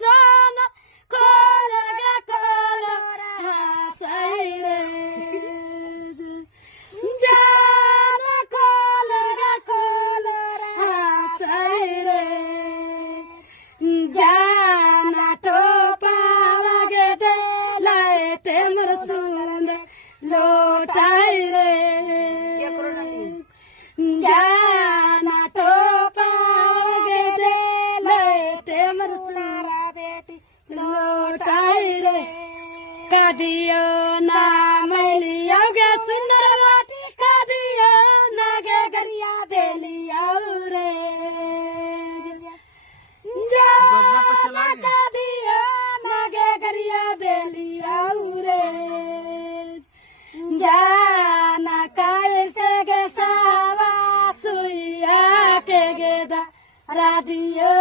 सोना collar collar हासाई रे जाना collar हासाई रे जाना तो पावागे दे लाए ते मर सुंद लोटाई रे जाना तो पावागे दे लाए ते मर सुनारा बेटी लोटाई रे कादियो ना मैलिया गे सुंदर बाटी कादियो ना गे गरिया देलिया रे जाना कादियो ना गे गरिया देलिया रे जाना कैसे गे सावा सुइया के गेदा रादियो